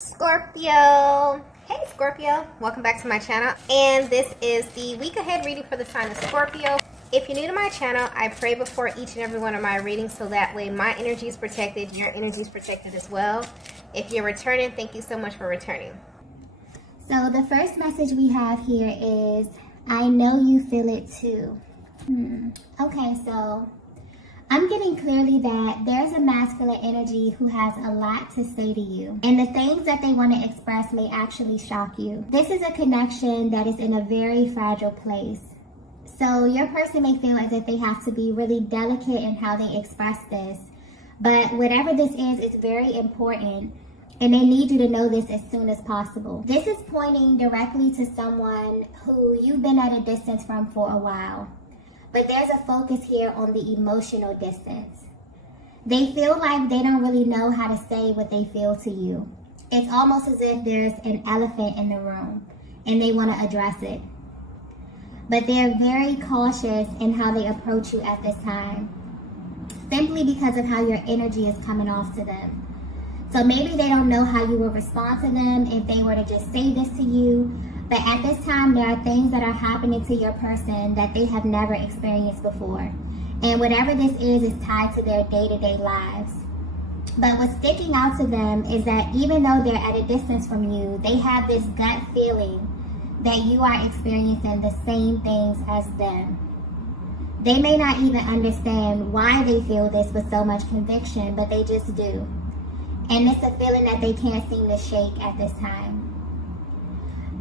Scorpio. Hey Scorpio, welcome back to my channel, and this is the week ahead reading for the sign of Scorpio. If you're new to my channel, I pray before each and every one of my readings so that way my energy is protected, your energy is protected as well. If you're returning, thank you so much for returning. So the first message we have here is, I know you feel it too. Okay, so I'm getting clearly that there's a masculine energy who has a lot to say to you. And the things that they want to express may actually shock you. This is a connection that is in a very fragile place. So your person may feel as if they have to be really delicate in how they express this. But whatever this is, it's very important. And they need you to know this as soon as possible. This is pointing directly to someone who you've been at a distance from for a while. But there's a focus here on the emotional distance. They feel like they don't really know how to say what they feel to you. It's almost as if there's an elephant in the room and they want to address it. But they're very cautious in how they approach you at this time, simply because of how your energy is coming off to them. So maybe they don't know how you will respond to them if they were to just say this to you. But at this time, there are things that are happening to your person that they have never experienced before. And whatever this is tied to their day-to-day lives. But what's sticking out to them is that even though they're at a distance from you, they have this gut feeling that you are experiencing the same things as them. They may not even understand why they feel this with so much conviction, but they just do. And it's a feeling that they can't seem to shake at this time.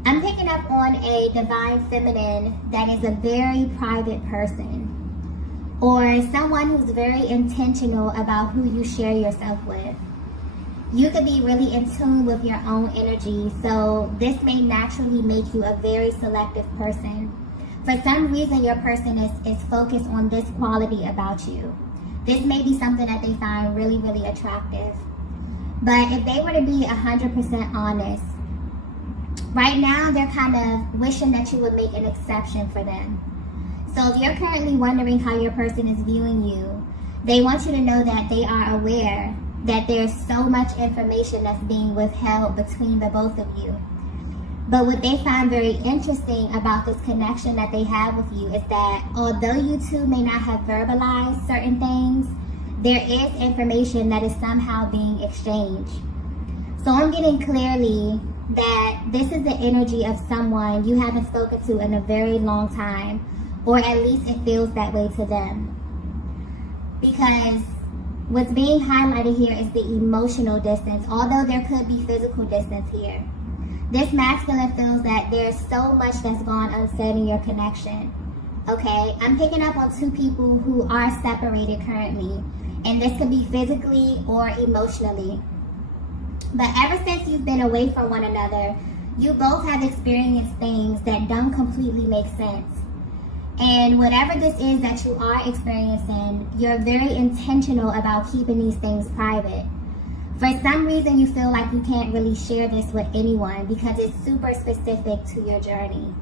I'm picking up on a divine feminine that is a very private person, or someone who's very intentional about who you share yourself with. You could be really in tune with your own energy, so this may naturally make you a very selective person. For some reason, your person is focused on this quality about you. This may be something that they find really, really attractive. But if they were to be 100% honest, right now, they're kind of wishing that you would make an exception for them. So if you're currently wondering how your person is viewing you, they want you to know that they are aware that there's so much information that's being withheld between the both of you. But what they find very interesting about this connection that they have with you is that although you two may not have verbalized certain things, there is information that is somehow being exchanged. So I'm getting clearly that this is the energy of someone you haven't spoken to in a very long time, or at least it feels that way to them. Because what's being highlighted here is the emotional distance, although there could be physical distance here. This masculine feels that there's so much that's gone unsaid in your connection. Okay, I'm picking up on two people who are separated currently, and this could be physically or emotionally. But ever since you've been away from one another, you both have experienced things that don't completely make sense. And whatever this is that you are experiencing, you're very intentional about keeping these things private. For some reason, you feel like you can't really share this with anyone because it's super specific to your journey.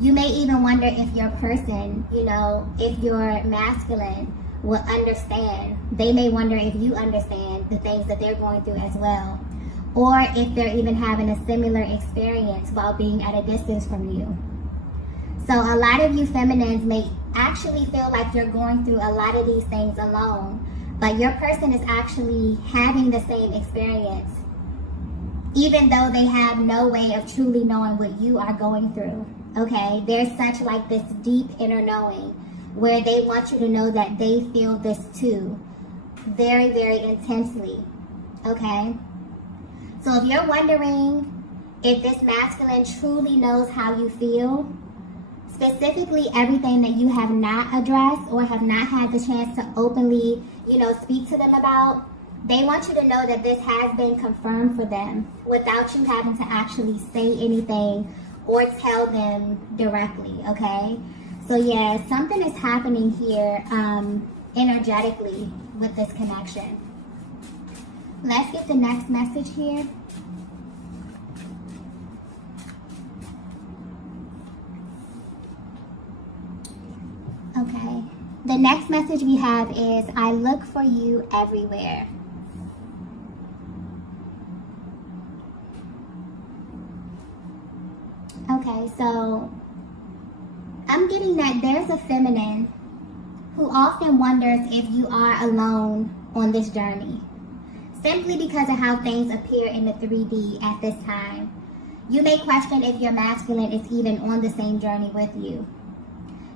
You may even wonder if your person, if you're masculine, will understand. They may wonder if you understand the things that they're going through as well, or if they're even having a similar experience while being at a distance from you. So a lot of you feminines may actually feel like you're going through a lot of these things alone, but your person is actually having the same experience, even though they have no way of truly knowing what you are going through. Okay, there's such like this deep inner knowing where they want you to know that they feel this too, very, very intensely, okay? So if you're wondering if this masculine truly knows how you feel, specifically everything that you have not addressed or have not had the chance to openly, speak to them about, they want you to know that this has been confirmed for them without you having to actually say anything or tell them directly, okay? So yeah, something is happening here energetically with this connection. Let's get the next message here. Okay, the next message we have is, I look for you everywhere. Okay, so I'm getting that there's a feminine who often wonders if you are alone on this journey, simply because of how things appear in the 3D at this time. You may question if your masculine is even on the same journey with you.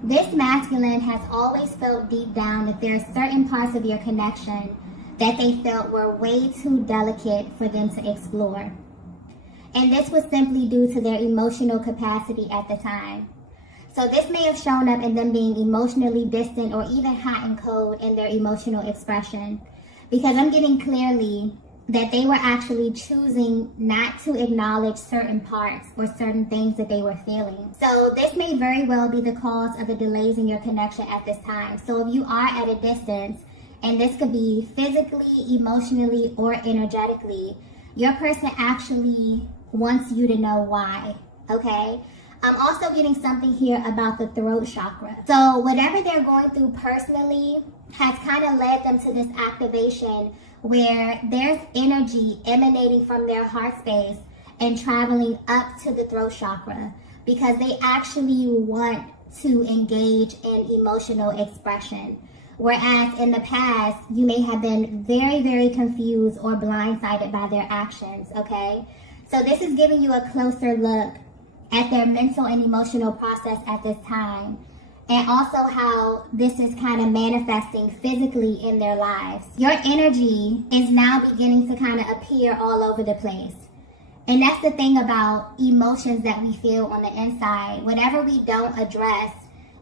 This masculine has always felt deep down that there are certain parts of your connection that they felt were way too delicate for them to explore. And this was simply due to their emotional capacity at the time. So this may have shown up in them being emotionally distant or even hot and cold in their emotional expression, because I'm getting clearly that they were actually choosing not to acknowledge certain parts or certain things that they were feeling. So this may very well be the cause of the delays in your connection at this time. So if you are at a distance, and this could be physically, emotionally, or energetically, your person actually wants you to know why, okay? I'm also getting something here about the throat chakra. So whatever they're going through personally has kind of led them to this activation where there's energy emanating from their heart space and traveling up to the throat chakra, because they actually want to engage in emotional expression. Whereas in the past, you may have been very, very confused or blindsided by their actions, okay? So this is giving you a closer look at their mental and emotional process at this time, and also how this is kind of manifesting physically in their lives. Your energy is now beginning to kind of appear all over the place. And that's the thing about emotions that we feel on the inside. Whatever we don't address,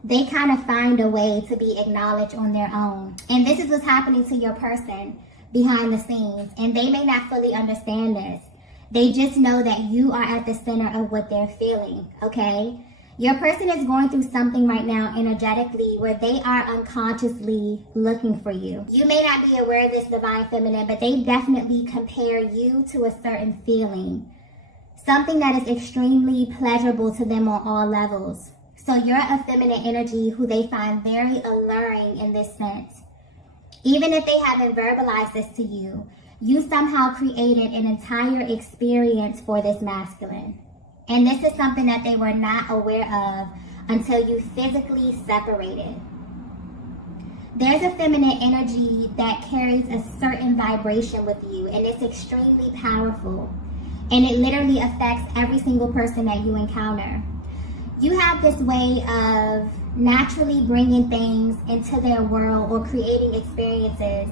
they kind of find a way to be acknowledged on their own. And this is what's happening to your person behind the scenes. And they may not fully understand this. They just know that you are at the center of what they're feeling, okay? Your person is going through something right now energetically where they are unconsciously looking for you. You may not be aware of this, divine feminine, but they definitely compare you to a certain feeling. Something that is extremely pleasurable to them on all levels. So you're a feminine energy who they find very alluring in this sense. Even if they haven't verbalized this to you, you somehow created an entire experience for this masculine. And this is something that they were not aware of until you physically separated. There's a feminine energy that carries a certain vibration with you, and it's extremely powerful. And it literally affects every single person that you encounter. You have this way of naturally bringing things into their world or creating experiences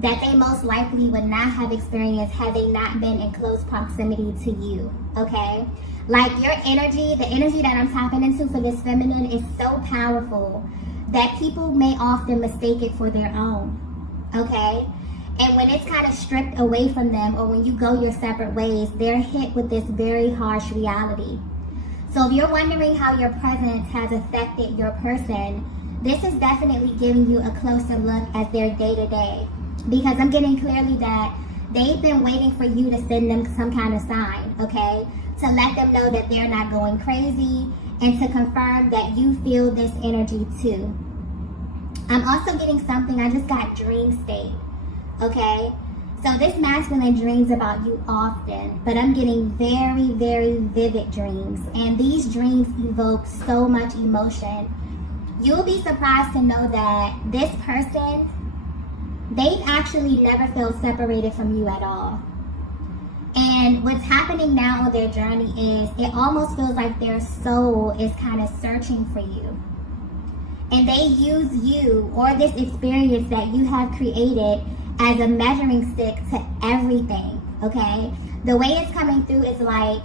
that they most likely would not have experienced had they not been in close proximity to you, okay? Like your energy, the energy that I'm tapping into for this feminine is so powerful that people may often mistake it for their own, okay? And when it's kind of stripped away from them, or when you go your separate ways, they're hit with this very harsh reality. So if you're wondering how your presence has affected your person, this is definitely giving you a closer look at their day-to-day. Because I'm getting clearly that they've been waiting for you to send them some kind of sign, okay? To let them know that they're not going crazy, and to confirm that you feel this energy too. I'm also getting something, I just got dream state, okay? So this masculine dreams about you often, but I'm getting very, very vivid dreams. And these dreams evoke so much emotion. You'll be surprised to know that this person, they've actually never felt separated from you at all. And what's happening now on their journey is it almost feels like their soul is kind of searching for you. And they use you or this experience that you have created as a measuring stick to everything, okay? The way it's coming through is like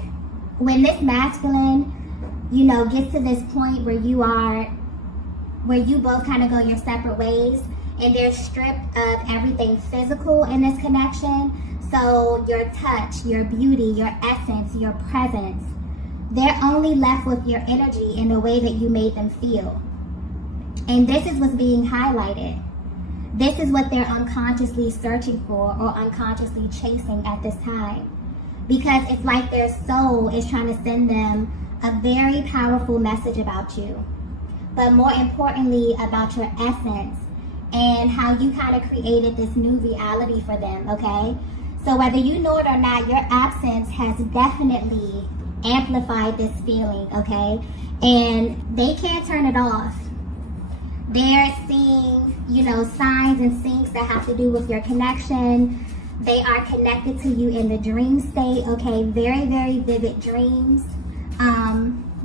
when this masculine, you know, gets to this point where you both kind of go your separate ways, and they're stripped of everything physical in this connection. So your touch, your beauty, your essence, your presence, they're only left with your energy in the way that you made them feel. And this is what's being highlighted. This is what they're unconsciously searching for or unconsciously chasing at this time. Because it's like their soul is trying to send them a very powerful message about you. But more importantly, about your essence and how you kind of created this new reality for them, okay? So whether you know it or not, your absence has definitely amplified this feeling, okay? And they can't turn it off. They're seeing, you know, signs and syncs that have to do with your connection. They are connected to you in the dream state, okay? Very, very vivid dreams,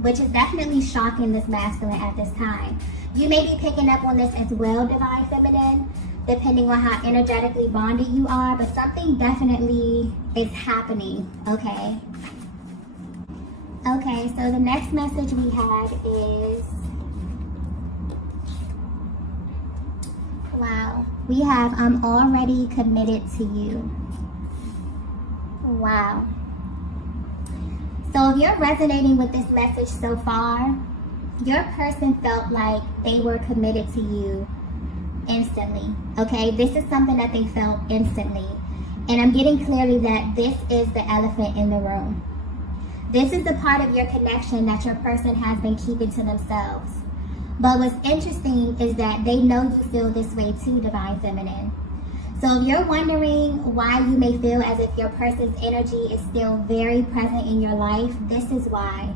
which is definitely shocking this masculine at this time. You may be picking up on this as well, Divine Feminine, depending on how energetically bonded you are, but something definitely is happening, okay? Okay, so the next message we have is, wow, we have, I'm already committed to you. Wow. So if you're resonating with this message so far, your person felt like they were committed to you instantly, okay? This is something that they felt instantly. And I'm getting clearly that this is the elephant in the room. This is the part of your connection that your person has been keeping to themselves. But what's interesting is that they know you feel this way too, Divine Feminine. So if you're wondering why you may feel as if your person's energy is still very present in your life, this is why.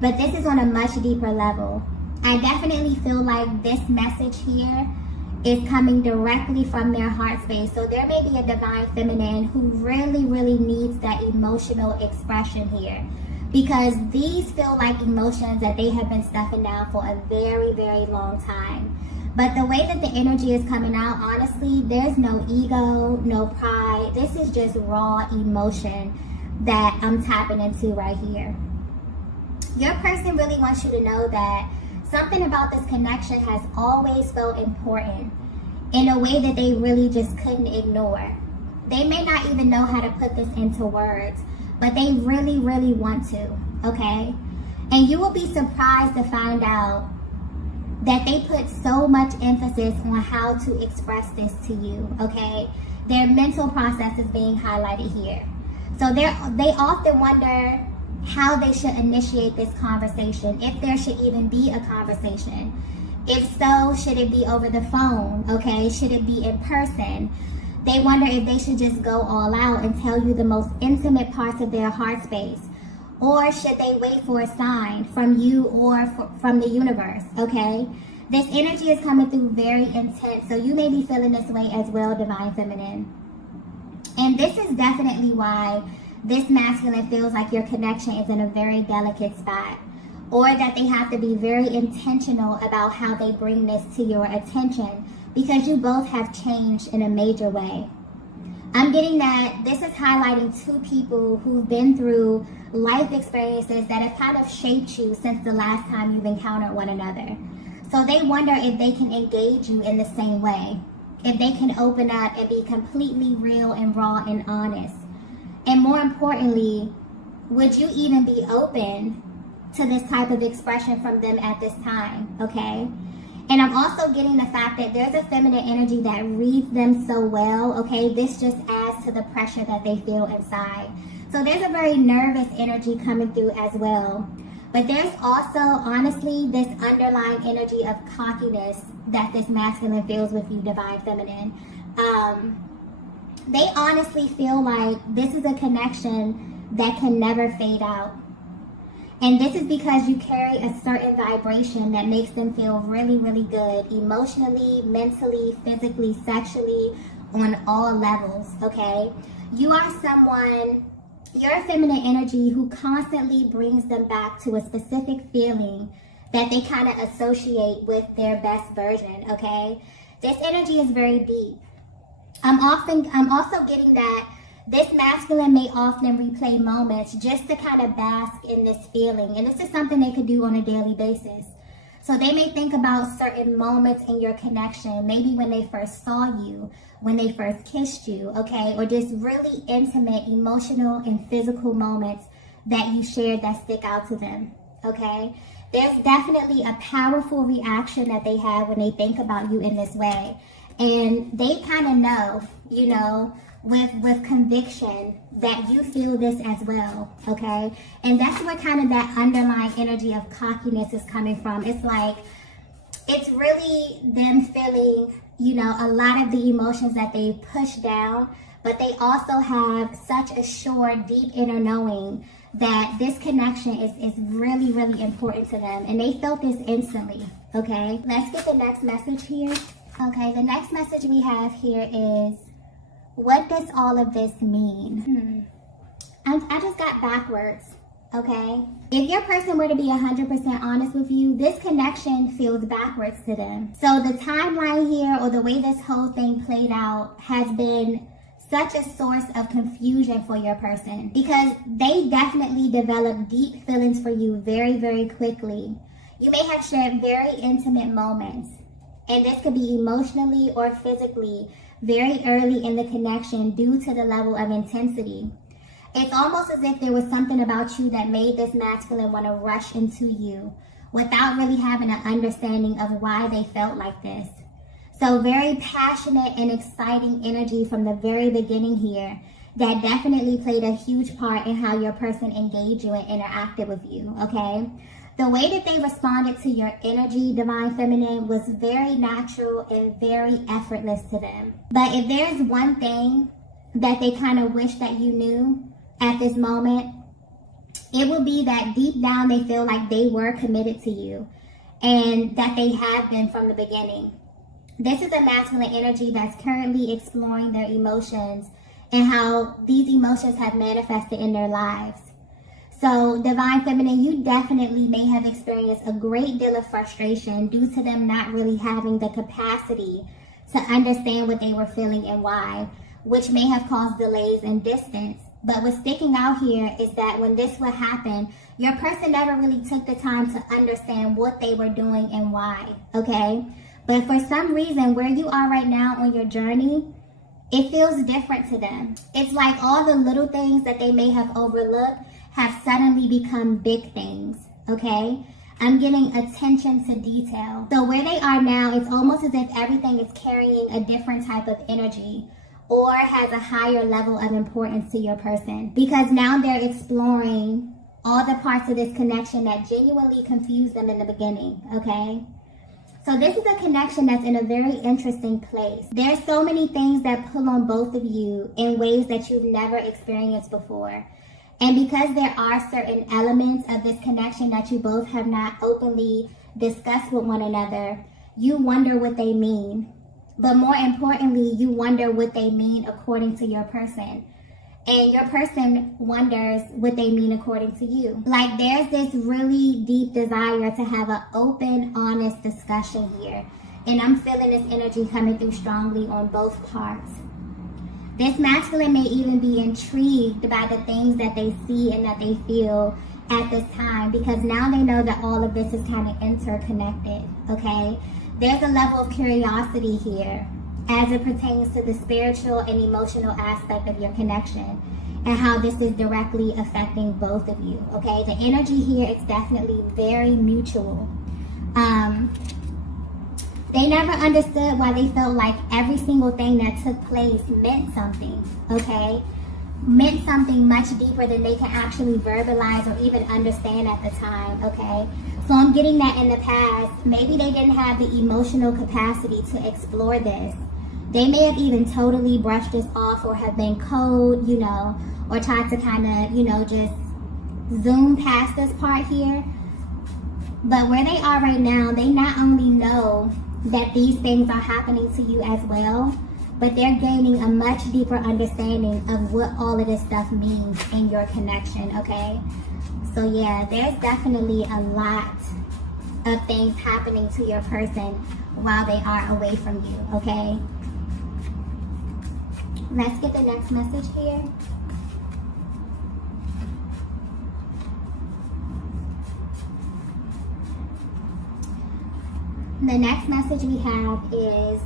But this is on a much deeper level. I definitely feel like this message here is coming directly from their heart space. So there may be a Divine Feminine who really, really needs that emotional expression here, because these feel like emotions that they have been stuffing down for a very, very long time. But the way that the energy is coming out, honestly, there's no ego, no pride. This is just raw emotion that I'm tapping into right here. Your person really wants you to know that something about this connection has always felt important in a way that they really just couldn't ignore. They may not even know how to put this into words, but they really, really want to, okay? And you will be surprised to find out that they put so much emphasis on how to express this to you, okay? Their mental process is being highlighted here. So they often wonder how they should initiate this conversation, if there should even be a conversation. If so, should it be over the phone, okay? Should it be in person? They wonder if they should just go all out and tell you the most intimate parts of their heart space. Or should they wait for a sign from you or from the universe, okay? This energy is coming through very intense, so you may be feeling this way as well, Divine Feminine. And this is definitely why this masculine feels like your connection is in a very delicate spot, or that they have to be very intentional about how they bring this to your attention, because you both have changed in a major way. I'm getting that this is highlighting two people who've been through life experiences that have kind of shaped you since the last time you've encountered one another. So they wonder if they can engage you in the same way, if they can open up and be completely real and raw and honest. And more importantly, would you even be open to this type of expression from them at this time, okay? And I'm also getting the fact that there's a feminine energy that reads them so well, okay? This just adds to the pressure that they feel inside. So there's a very nervous energy coming through as well. But there's also, honestly, this underlying energy of cockiness that this masculine feels with you, Divine Feminine. They honestly feel like this is a connection that can never fade out. And this is because you carry a certain vibration that makes them feel really, really good emotionally, mentally, physically, sexually, on all levels, okay? You are someone, you're a feminine energy who constantly brings them back to a specific feeling that they kind of associate with their best version, okay? This energy is very deep. I'm also getting that this masculine may often replay moments just to kind of bask in this feeling. And this is something they could do on a daily basis. So they may think about certain moments in your connection, maybe when they first saw you, when they first kissed you, okay? Or just really intimate, emotional, and physical moments that you shared that stick out to them, okay? There's definitely a powerful reaction that they have when they think about you in this way. And they kind of know, you know, with conviction that you feel this as well, okay? And that's where kind of that underlying energy of cockiness is coming from. It's like, it's really them feeling, you know, a lot of the emotions that they push down but they also have such a sure, deep inner knowing that this connection is really, really important to them. And they felt this instantly, okay? Let's get the next message here. Okay, the next message we have here is, what does all of this mean? I just got backwards, okay? If your person were to be 100% honest with you, this connection feels backwards to them. So the timeline here, or the way this whole thing played out, has been such a source of confusion for your person, because they definitely developed deep feelings for you very, very quickly. You may have shared very intimate moments, and this could be emotionally or physically very early in the connection due to the level of intensity. It's almost as if there was something about you that made this masculine want to rush into you without really having an understanding of why they felt like this. So very passionate and exciting energy from the very beginning here that definitely played a huge part in how your person engaged you and interacted with you, okay? The way that they responded to your energy, Divine Feminine, was very natural and very effortless to them. But if there's one thing that they kind of wish that you knew at this moment, it would be that deep down they feel like they were committed to you, and that they have been from the beginning. This is a masculine energy that's currently exploring their emotions and how these emotions have manifested in their lives. So, Divine Feminine, you definitely may have experienced a great deal of frustration due to them not really having the capacity to understand what they were feeling and why, which may have caused delays and distance. But what's sticking out here is that when this would happen, your person never really took the time to understand what they were doing and why, okay? But for some reason, where you are right now on your journey, it feels different to them. It's like all the little things that they may have overlooked have suddenly become big things, okay? I'm getting attention to detail. So where they are now, it's almost as if everything is carrying a different type of energy or has a higher level of importance to your person, because now they're exploring all the parts of this connection that genuinely confused them in the beginning, okay? So this is a connection that's in a very interesting place. There's so many things that pull on both of you in ways that you've never experienced before. And because there are certain elements of this connection that you both have not openly discussed with one another, you wonder what they mean. But more importantly, you wonder what they mean according to your person. And your person wonders what they mean according to you. Like, there's this really deep desire to have an open, honest discussion here. And I'm feeling this energy coming through strongly on both parts. This masculine may even be intrigued by the things that they see and that they feel at this time, because now they know that all of this is kind of interconnected, okay? There's a level of curiosity here as it pertains to the spiritual and emotional aspect of your connection and how this is directly affecting both of you, okay? The energy here is definitely very mutual. They never understood why they felt like every single thing that took place meant something, okay? Meant something much deeper than they can actually verbalize or even understand at the time, okay? So I'm getting that in the past, maybe they didn't have the emotional capacity to explore this. They may have even totally brushed this off or have been cold, you know, or tried to kind of, you know, just zoom past this part here. But where they are right now, they not only know that these things are happening to you as well, but they're gaining a much deeper understanding of what all of this stuff means in your connection, okay? So yeah, there's definitely a lot of things happening to your person while they are away from you, okay? Let's get the next message here. The next message we have is,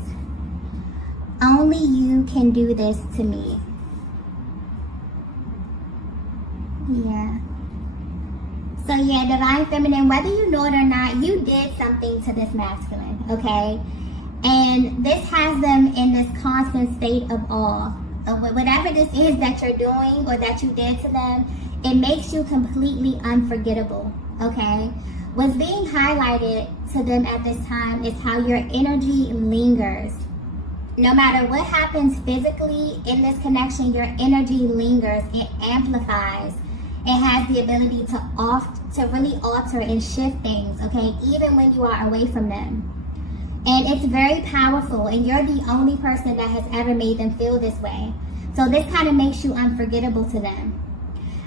only you can do this to me. Yeah. So yeah, Divine Feminine, whether you know it or not, you did something to this masculine, okay? And this has them in this constant state of awe. Whatever this is that you're doing or that you did to them, it makes you completely unforgettable, okay? What's being highlighted to them at this time is how your energy lingers No matter what happens physically in this connection, your energy lingers, it amplifies. It has the ability to really alter and shift things, okay, even when you are away from them. And it's very powerful, and you're the only person that has ever made them feel this way. So this kind of makes you unforgettable to them.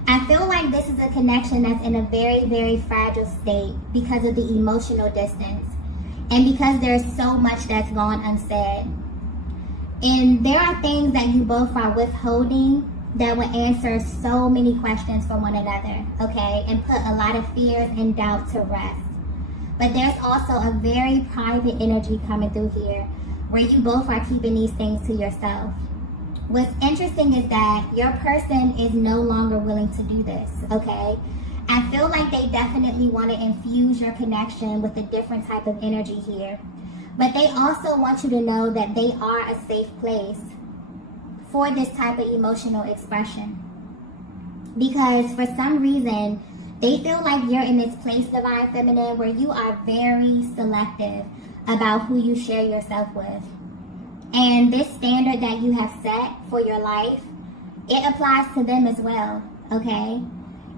I feel like this is a connection that's in a very, very fragile state because of the emotional distance and because there's so much that's gone unsaid. And there are things that you both are withholding that will answer so many questions for one another, okay, and put a lot of fears and doubt to rest. But there's also a very private energy coming through here where you both are keeping these things to yourself. What's interesting is that your person is no longer willing to do this, okay? I feel like they definitely want to infuse your connection with a different type of energy here. But they also want you to know that they are a safe place for this type of emotional expression. Because for some reason, they feel like you're in this place, Divine Feminine, where you are very selective about who you share yourself with. And this standard that you have set for your life, it applies to them as well, okay?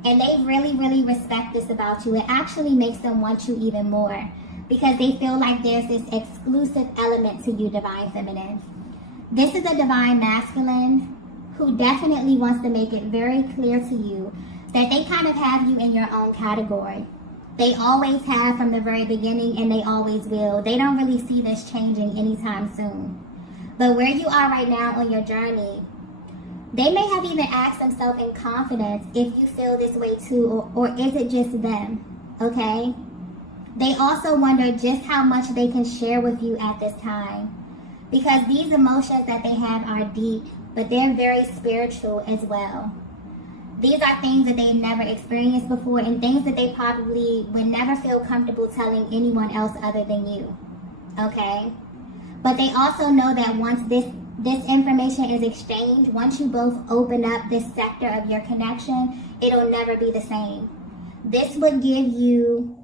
And they really, really respect this about you. It actually makes them want you even more because they feel like there's this exclusive element to you, Divine Feminine. This is a Divine Masculine who definitely wants to make it very clear to you that they kind of have you in your own category. They always have from the very beginning, and they always will. They don't really see this changing anytime soon. But where you are right now on your journey, they may have even asked themselves in confidence if you feel this way too, or is it just them, okay? They also wonder just how much they can share with you at this time, because these emotions that they have are deep, but they're very spiritual as well. These are things that they've never experienced before and things that they probably would never feel comfortable telling anyone else other than you, okay? But they also know that once this information is exchanged, once you both open up this sector of your connection, it'll never be the same. This would give you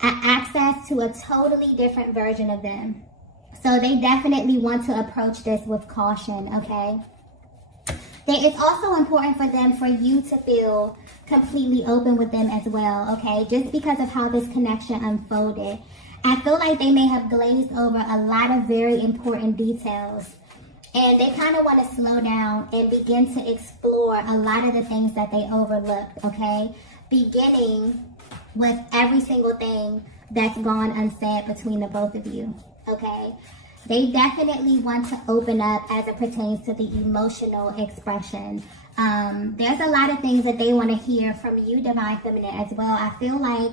access to a totally different version of them. So they definitely want to approach this with caution, okay? It's also important for them for you to feel completely open with them as well, okay? Just because of how this connection unfolded. I feel like they may have glazed over a lot of very important details. And they kind of want to slow down and begin to explore a lot of the things that they overlooked, okay? Beginning with every single thing that's gone unsaid between the both of you, okay? They definitely want to open up as it pertains to the emotional expression. There's a lot of things that they want to hear from you, Divine Feminine, as well. I feel like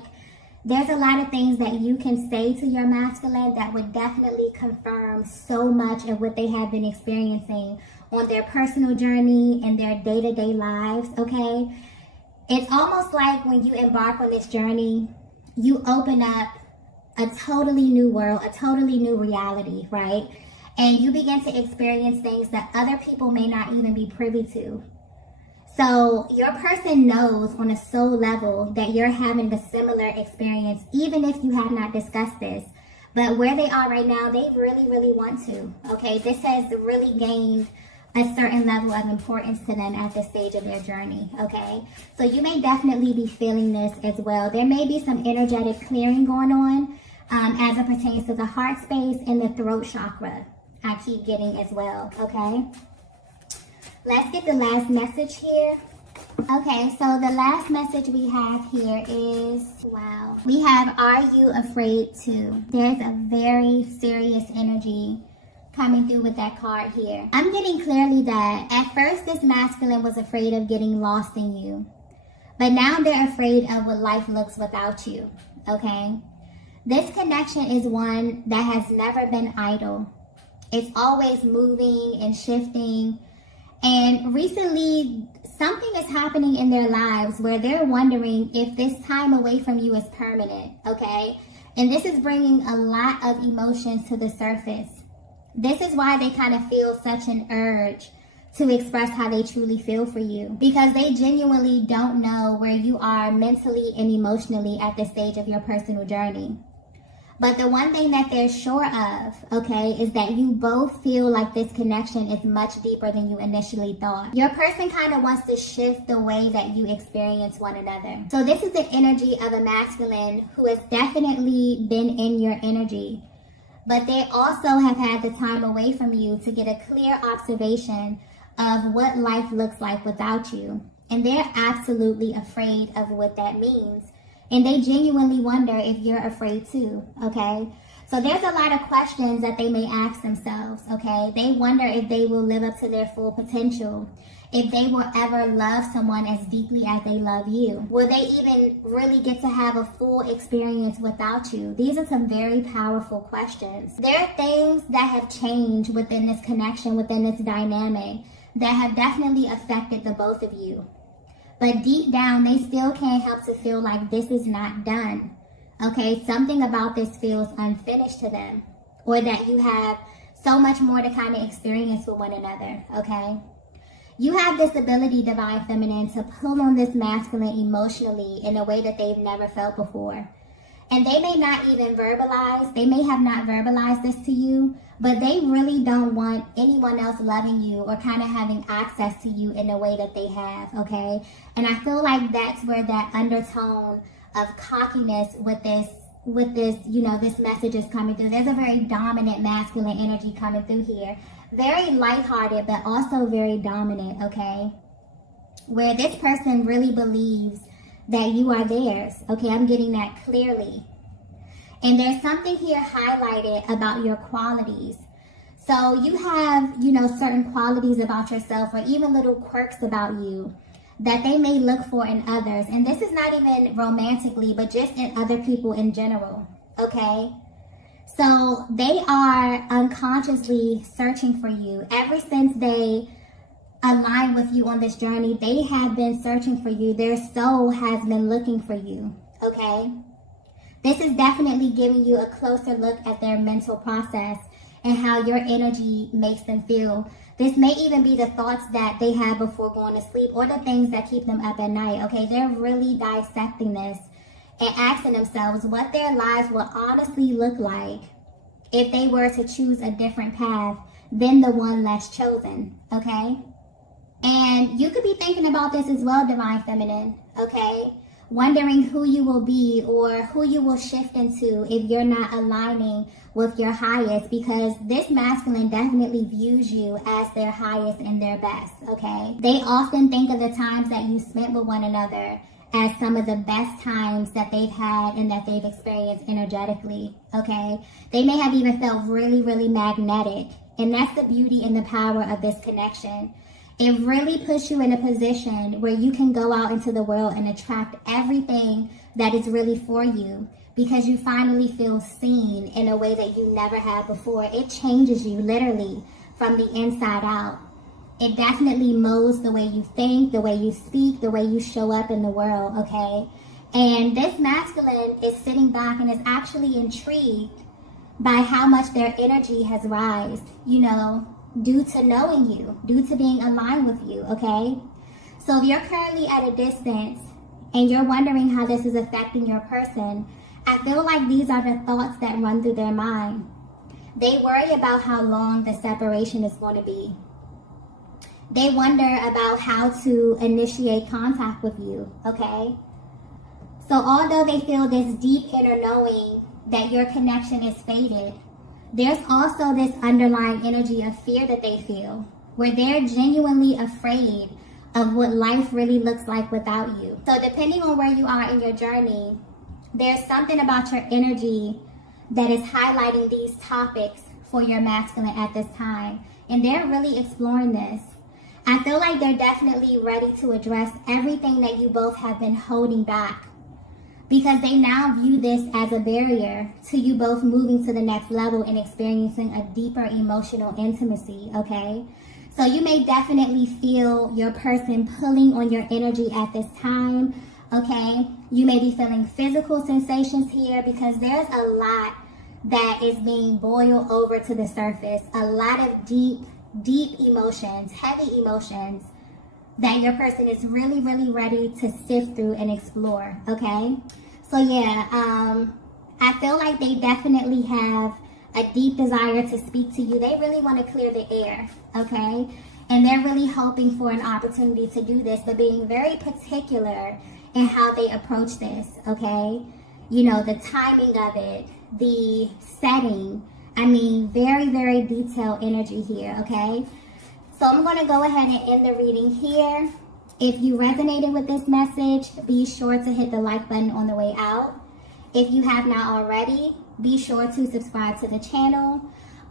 there's a lot of things that you can say to your masculine that would definitely confirm so much of what they have been experiencing on their personal journey and their day-to-day lives, okay? It's almost like when you embark on this journey, you open up a totally new world, a totally new reality, right? And you begin to experience things that other people may not even be privy to. So your person knows on a soul level that you're having a similar experience, even if you have not discussed this. But where they are right now, they really, really want to, okay? This has really gained a certain level of importance to them at this stage of their journey, okay? So you may definitely be feeling this as well. There may be some energetic clearing going on as it pertains to the heart space and the throat chakra. I keep getting as well, okay? Let's get the last message here. Okay, so the last message we have here is, wow. We have, are you afraid to? There's a very serious energy coming through with that card here. I'm getting clearly that at first this masculine was afraid of getting lost in you. But now they're afraid of what life looks without you, okay? This connection is one that has never been idle. It's always moving and shifting. And recently, something is happening in their lives where they're wondering if this time away from you is permanent, okay? And this is bringing a lot of emotions to the surface. This is why they kind of feel such an urge to express how they truly feel for you, because they genuinely don't know where you are mentally and emotionally at this stage of your personal journey. But the one thing that they're sure of, okay, is that you both feel like this connection is much deeper than you initially thought. Your person kind of wants to shift the way that you experience one another. So this is the energy of a masculine who has definitely been in your energy. But they also have had the time away from you to get a clear observation of what life looks like without you. And they're absolutely afraid of what that means. And they genuinely wonder if you're afraid too, okay? So there's a lot of questions that they may ask themselves, okay? They wonder if they will live up to their full potential, if they will ever love someone as deeply as they love you. Will they even really get to have a full experience without you? These are some very powerful questions. There are things that have changed within this connection, within this dynamic, that have definitely affected the both of you. But deep down, they still can't help to feel like this is not done. Okay, something about this feels unfinished to them. Or that you have so much more to kind of experience with one another, okay? You have this ability, Divine Feminine, to pull on this masculine emotionally in a way that they've never felt before. And they may not even verbalize, they may have not verbalized this to you, but they really don't want anyone else loving you or kind of having access to you in the way that they have, okay? And I feel like that's where that undertone of cockiness with this, this message is coming through. There's a very dominant masculine energy coming through here. Very lighthearted, but also very dominant, okay? Where this person really believes that you are theirs, okay? I'm getting that clearly. And there's something here highlighted about your qualities. So you have, certain qualities about yourself or even little quirks about you that they may look for in others. And this is not even romantically, but just in other people in general, okay? So they are unconsciously searching for you. Ever since they align with you on this journey, they have been searching for you. Their soul has been looking for you, okay? This is definitely giving you a closer look at their mental process and how your energy makes them feel. This may even be the thoughts that they have before going to sleep or the things that keep them up at night, okay? They're really dissecting this and asking themselves what their lives will honestly look like if they were to choose a different path than the one that's chosen, okay? And you could be thinking about this as well, Divine Feminine, okay? Wondering who you will be or who you will shift into if you're not aligning with your highest, because this masculine definitely views you as their highest and their best, okay? They often think of the times that you spent with one another as some of the best times that they've had and that they've experienced energetically, okay? They may have even felt really, really magnetic, and that's the beauty and the power of this connection. It really puts you in a position where you can go out into the world and attract everything that is really for you, because you finally feel seen in a way that you never have before. It changes you literally from the inside out. It definitely molds the way you think, the way you speak, the way you show up in the world, okay? And this masculine is sitting back and is actually intrigued by how much their energy has risen, due to knowing you, due to being aligned with you, okay? So if you're currently at a distance and you're wondering how this is affecting your person, I feel like these are the thoughts that run through their mind. They worry about how long the separation is going to be. They wonder about how to initiate contact with you, okay? So although they feel this deep inner knowing that your connection is faded, there's also this underlying energy of fear that they feel, where they're genuinely afraid of what life really looks like without you. So depending on where you are in your journey, there's something about your energy that is highlighting these topics for your masculine at this time. And they're really exploring this. I feel like they're definitely ready to address everything that you both have been holding back, because they now view this as a barrier to you both moving to the next level and experiencing a deeper emotional intimacy, okay? So you may definitely feel your person pulling on your energy at this time, okay? You may be feeling physical sensations here, because there's a lot that is being boiled over to the surface. A lot of deep emotions, heavy emotions that your person is really, really ready to sift through and explore, okay? So yeah, I feel like they definitely have a deep desire to speak to you. They really want to clear the air, okay? And they're really hoping for an opportunity to do this, but being very particular in how they approach this, okay? You know, the timing of it, the setting. I mean, very, very detailed energy here, okay? So I'm going to go ahead and end the reading here. If you resonated with this message, be sure to hit the like button on the way out. If you have not already, be sure to subscribe to the channel.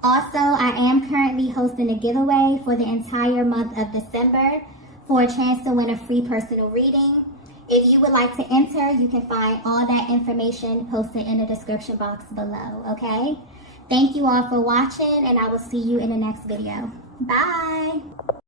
Also, I am currently hosting a giveaway for the entire month of December for a chance to win a free personal reading. If you would like to enter, you can find all that information posted in the description box below, okay? Thank you all for watching, and I will see you in the next video. Bye!